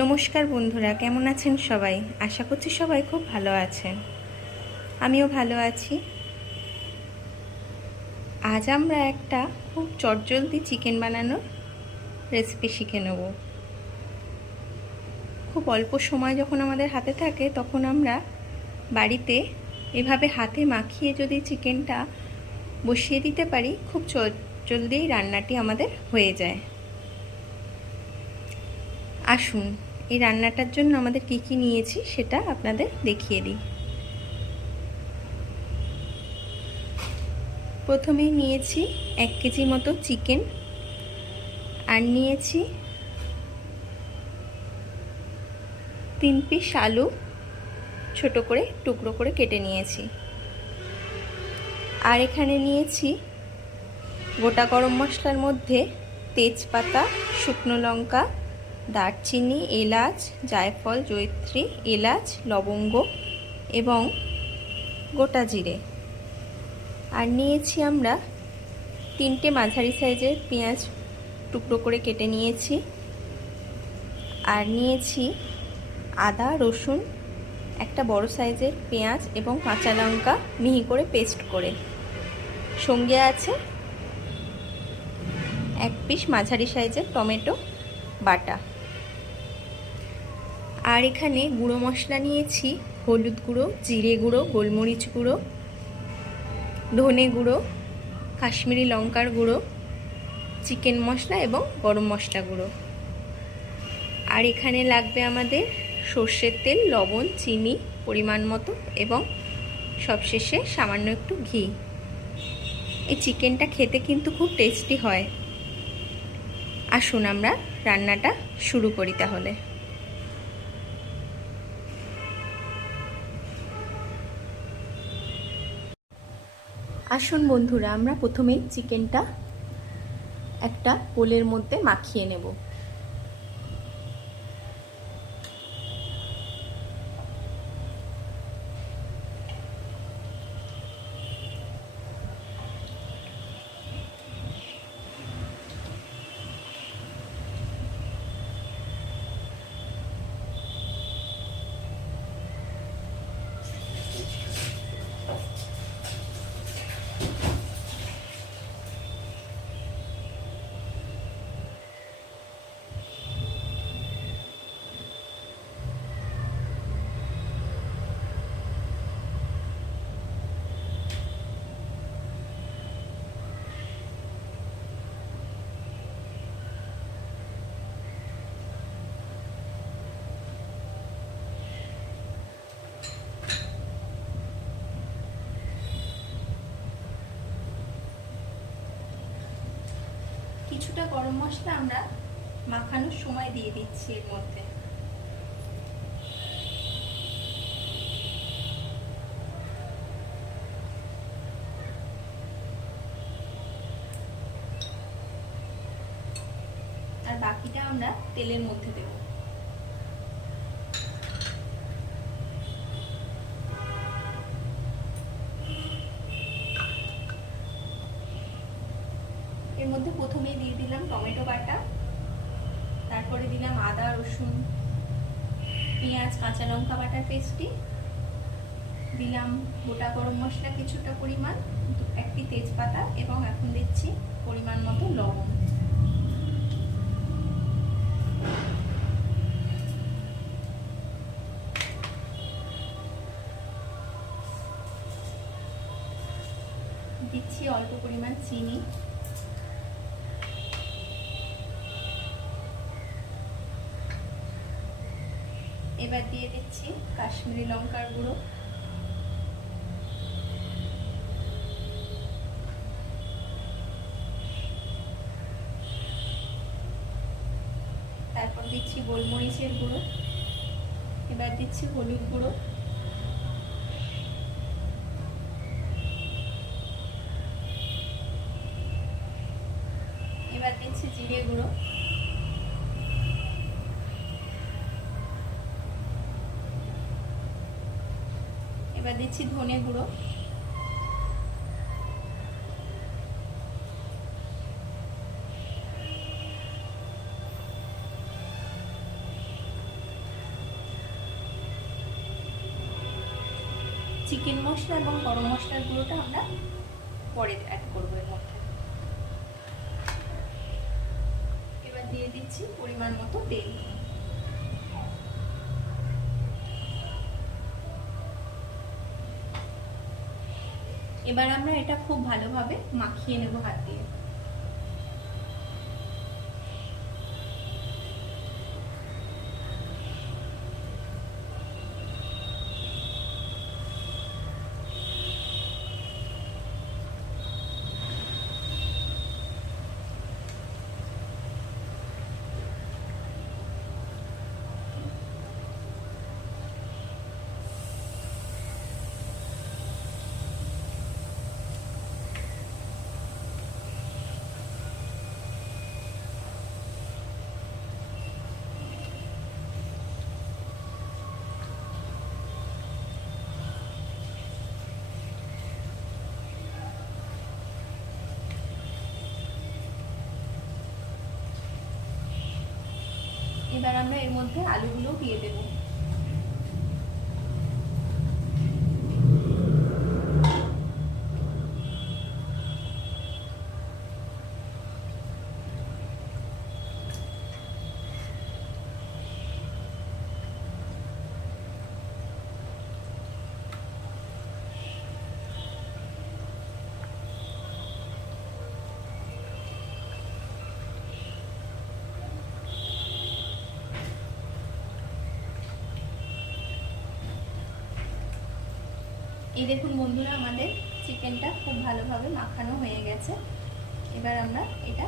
নমস্কার বন্ধুরা, কেমন আছেন সবাই? আশা করছি সবাই খুব ভালো আছেন। আমিও ভালো আছি। আজ আমরা একটা খুব চটজলদি চিকেন বানানোর রেসিপি শিখে নেব। খুব অল্প সময় যখন আমাদের হাতে থাকে তখন আমরা বাড়িতে এভাবে হাতে মাখিয়ে যদি চিকেনটা বসিয়ে দিতে পারি, খুব চটজলদি রান্নাটি আমাদের হয়ে যায়। আসুন এই রান্নাটার জন্য আমাদের কি কি নিয়েছি সেটা আপনাদের দেখিয়ে দিই। প্রথমেই নিয়েছি 1 কেজি মতো চিকেন, আর নিয়েছি 3 পিস আলু ছোট করে টুকরো করে কেটে নিয়েছি। আর এখানে নিয়েছি গোটা গরম মশলার মধ্যে তেজপাতা, শুকনো লঙ্কা, দারচিনি, এলাচ, জায়ফল, জয়িত্রী, এলাচ, লবঙ্গ এবং গোটা জিরে। আর নিয়েছি আমরা 3টে মাঝারি সাইজের পেঁয়াজ টুকরো করে কেটে নিয়েছি। আর নিয়েছি আদা, রসুন, একটা বড় সাইজের পেঁয়াজ এবং কাঁচা লঙ্কা মিহি করে পেস্ট করে। সঙ্গে আছে 1 পিস মাঝারি সাইজের টমেটো বাটা। আর এখানে গুঁড়ো মশলা নিয়েছি হলুদ গুঁড়ো, জিরে গুঁড়ো, গোলমরিচ গুঁড়ো, ধনে গুঁড়ো, কাশ্মীরি লঙ্কার গুঁড়ো, চিকেন মশলা এবং গরম মশলা গুঁড়ো। আর এখানে লাগবে আমাদের সর্ষের তেল, লবণ, চিনি পরিমাণ মতো এবং সবশেষে সামান্য একটু ঘি। এই চিকেনটা খেতে কিন্তু খুব টেস্টি হয়। আসুন আমরা রান্নাটা শুরু করি তাহলে। আসুন বন্ধুরা, আমরা প্রথমেই চিকেনটা একটা বোলের মধ্যে মাখিয়ে নেব। কিছুটা গরম মশলা আমরা মাখানোর সময় দিয়ে দিচ্ছি এর মধ্যে। আর বাকিটা আমরা তেলের মধ্যে দেব। এর মধ্যে প্রথমেই দিয়ে দিলাম টমেটো বাটা, তারপরে দিলাম আদা, রসুন, পেঁয়াজ, কাঁচা লঙ্কা বাটার পেস্টটি, দিলাম গোটা গরম মশলা কিছুটা পরিমাণ, একটি তেজপাতা এবং এখন দিচ্ছি পরিমাণ মতো লবণ। দিচ্ছি অল্প পরিমাণ চিনি। এবার দিয়ে দিচ্ছি কাশ্মীরি লঙ্কার গুঁড়ো, তারপর দিচ্ছি গোলমরিচের গুঁড়ো, এবার দিচ্ছি হলুদ গুঁড়ো, এবার দিচ্ছি জিরে গুঁড়ো, এবার দিচ্ছি ধনে গুঁড়ো, চিকেন মশলা এবং গরম মশলার গুঁড়োটা আমরা পরে অ্যাড করবো এর মধ্যে। এবার দিয়ে দিচ্ছি পরিমাণ মতো তেল। এবার আমরা এটা খুব ভালোভাবে মাখিয়ে নেব হাত দিয়ে। এবার আমরা এর মধ্যে আলুগুলো দিয়ে দেব। এই দেখুন বন্ধুরা, আমাদের চিকেনটা খুব ভালোভাবে মাখানো হয়ে গেছে। এবার আমরা এটা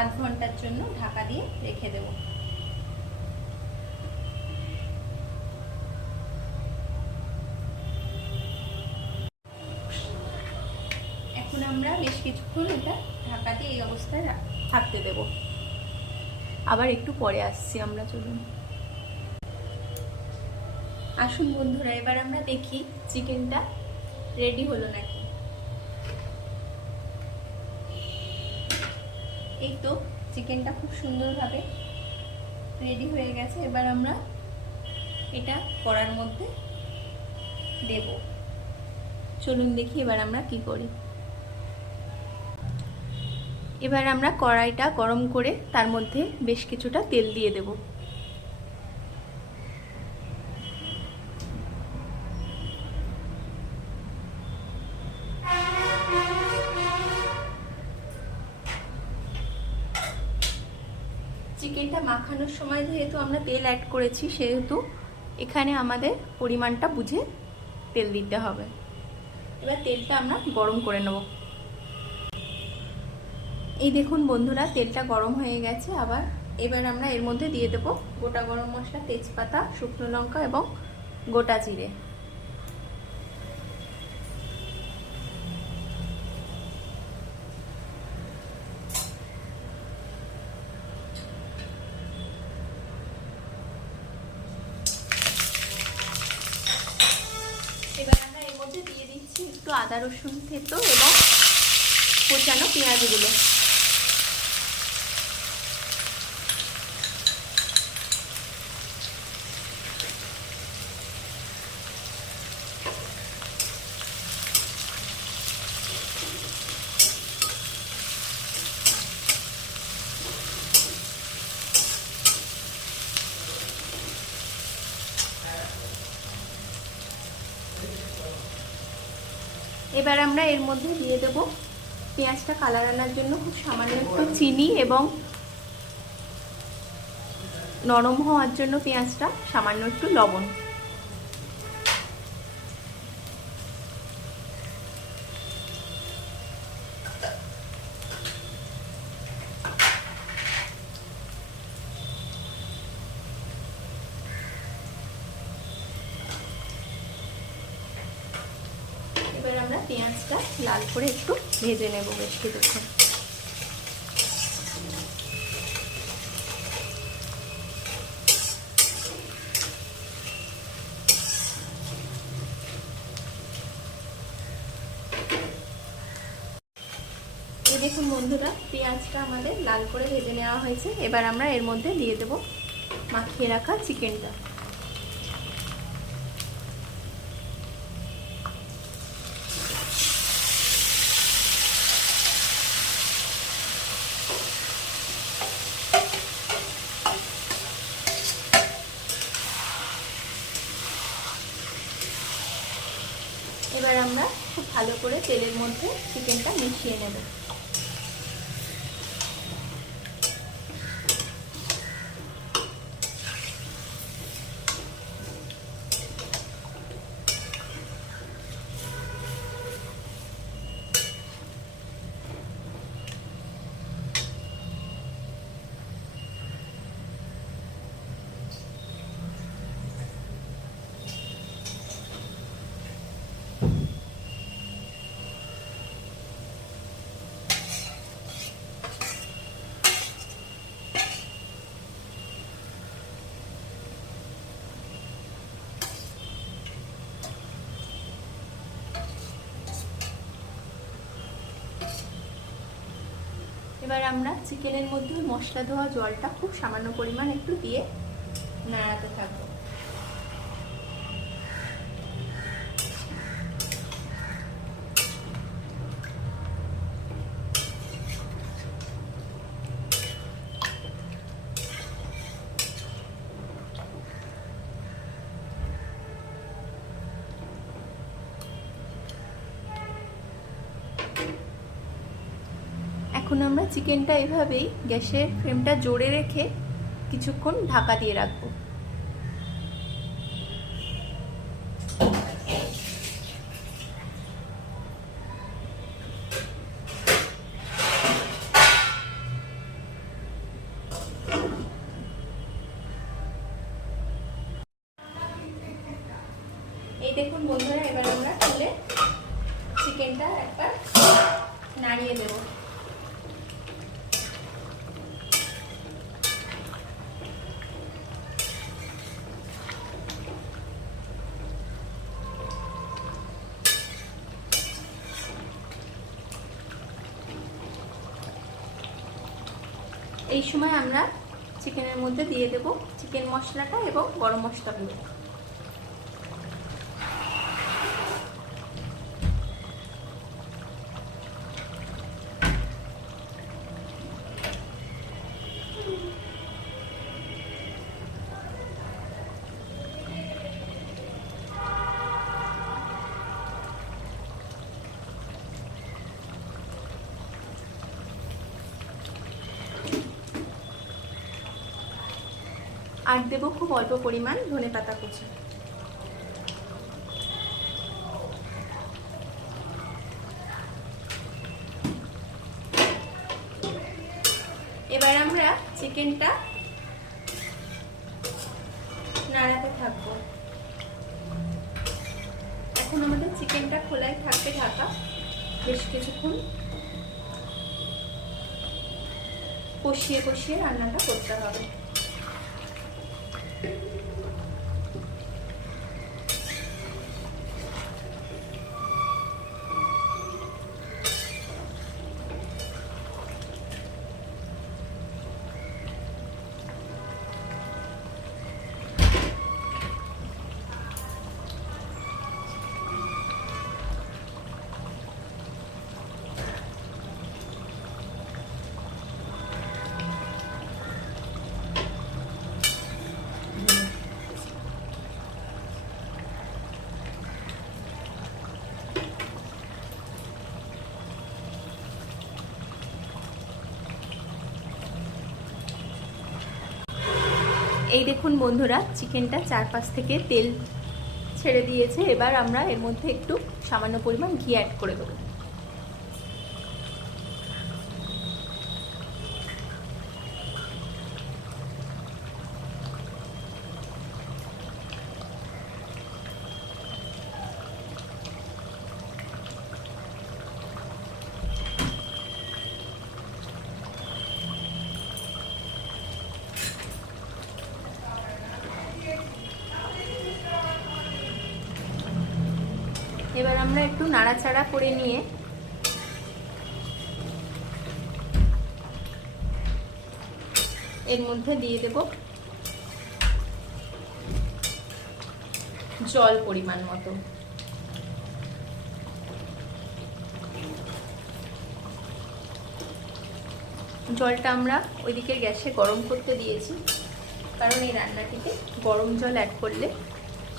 আধ ঘন্টার জন্য ঢাকা দিয়ে রেখে দেব। এখন আমরা বেশ কিছুক্ষণ এটা ঢাকা দিয়ে এই অবস্থায় থাকতে দেব। আবার একটু পরে আসছি আমরা, চলুন। আসুন বন্ধুরা, এবার আমরা দেখি চিকেনটা রেডি হলো নাকি। এই তো চিকেনটা খুব সুন্দরভাবে রেডি হয়ে গেছে। এবার আমরা এটা কড়ার মধ্যে দেব। চলুন দেখি এবার আমরা কি করি। এবার আমরা কড়াইটা গরম করে তার মধ্যে বেশ কিছুটা তেল দিয়ে দেব। চিকেনটা মাখানোর সময় যেহেতু আমরা তেল অ্যাড করেছি, সেহেতু এখানে আমাদের পরিমাণটা বুঝে তেল দিতে হবে। এবার তেলটা আমরা গরম করে নেব। এই দেখুন বন্ধুরা, তেলটা গরম হয়ে গেছে। এবার আমরা এর মধ্যে দিয়ে দেব গোটা গরম মশলা, তেজপাতা, শুকনো লঙ্কা এবং গোটা জিরে। এবার আমরা এর মধ্যে দিয়ে দিচ্ছি একটু আদা রসুন থেতো এবং কোচানো পেঁয়াজগুলো। এবার আমরা এর মধ্যে দিয়ে দেব পেঁয়াজটা কালার আনার জন্য খুব সামান্য একটু চিনি এবং নরম হওয়ার জন্য পেঁয়াজটা সামান্য একটু লবণ। এবার আমরা পেঁয়াজটা লাল করে একটু ভেজে নেব বেশ কিছুক্ষণ। এই দেখুন বন্ধুরা, পেঁয়াজটা আমাদের লাল করে ভেজে নেওয়া হয়েছে। এবার আমরা এর মধ্যে দিয়ে দেব মাখিয়ে রাখা চিকেনটা। ভালো করে তেলের মধ্যে চিকেনটা মিশিয়ে নেব। এবার আমরা চিকেনের মধ্যে মশলা ধোয়া জলটা খুব সামান্য পরিমাণ একটু দিয়ে নাড়াতে থাকবো। এখন আমরা চিকেনটা এভাবেই গ্যাসের ফ্লেমটা জোরে রেখে কিছুক্ষণ ঢাকা দিয়ে রাখবো। এই দেখুন বন্ধুরা, এবার আমরা তুলে চিকেনটা একবার নাড়িয়ে দেব। এই সময় আমরা চিকেনের মধ্যে দিয়ে দেব চিকেন মশলাটা এবং গরম মশলাগুলো। আর দেব খুব অল্প পরিমাণ ধনেপাতা কুচি। এবার আমরা চিকেনটা নাড়াতে থাকবো। এখন আমাদের চিকেনটা খোলায় থাকতে ঢাকা বেশ কিছুক্ষণ কষিয়ে কষিয়ে রান্নাটা করতে হবে। এই দেখুন বন্ধুরা, চিকেনটা চারপাশ থেকে তেল ছেড়ে দিয়েছে। এবার আমরা এর মধ্যে একটু সামান্য পরিমাণ ঘি অ্যাড করে দেবো। এবার আমরা একটু নাড়াচাড়া করে নিয়ে এর মধ্যে দিয়ে দেব জল পরিমাণ মতো। জলটা আমরা ওইদিকে গ্যাসে গরম করতে দিয়েছি, কারণ এই রান্নাটিতে গরম জল অ্যাড করলে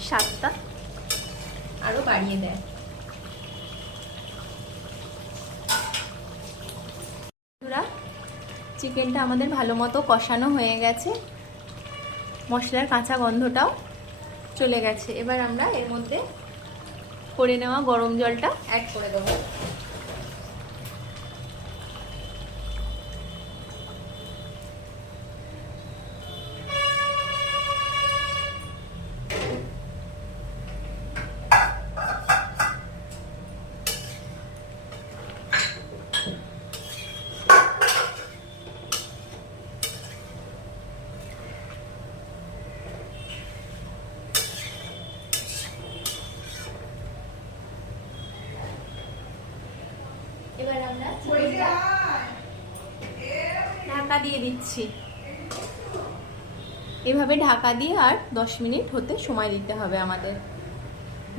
স্বাদটা আরো বাড়িয়ে দেয়। চিকেনটা আমাদের ভালো মতো কষানো হয়ে গেছে, মশলার কাঁচা গন্ধটাও চলে গেছে। এবার আমরা এর মধ্যে করে নেওয়া গরম জলটা অ্যাড করে দেবো। এবার আমরা ঢাকা দিয়ে দিচ্ছি। এভাবে ঢাকা দিয়ে আর 10 মিনিট হতে সময় দিতে হবে আমাদের।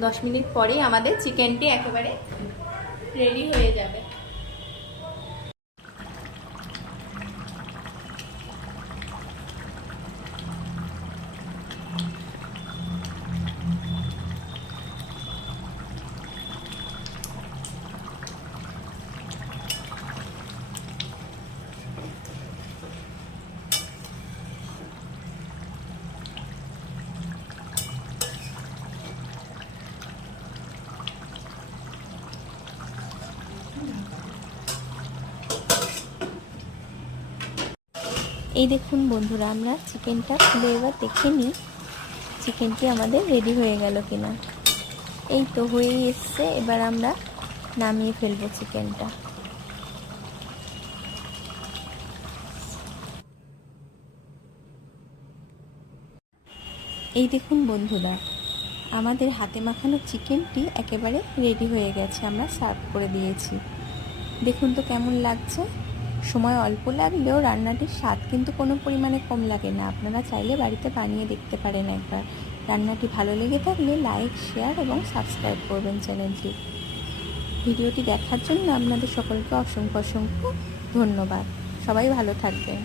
10 মিনিট পরেই আমাদের চিকেনটি একেবারে রেডি হয়ে যাবে। এই দেখুন বন্ধুরা, আমরা চিকেনটা খুলে এবার দেখে নিই চিকেনটি আমাদের রেডি হয়ে গেল কিনা। এই তো হয়েই এসছে। এবার আমরা নামিয়ে ফেলবো চিকেনটা। এই দেখুন বন্ধুরা, আমাদের হাতে মাখানো চিকেনটি একেবারে রেডি হয়ে গেছে। আমরা সার্ভ করে দিয়েছি। দেখুন তো কেমন লাগছে। সময় অল্প লাগলেও রান্নাটির স্বাদ কিন্তু কোনো পরিমাণে কম লাগে না। আপনারা চাইলে বাড়িতে বানিয়ে দেখতে পারেন একবার। রান্নাটি ভালো লেগে থাকলে লাইক, শেয়ার এবং সাবস্ক্রাইব করবেন চ্যানেলটি। ভিডিওটি দেখার জন্য আপনাদের সকলকে অসংখ্য অসংখ্য ধন্যবাদ। সবাই ভালো থাকবেন।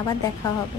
আবার দেখা হবে।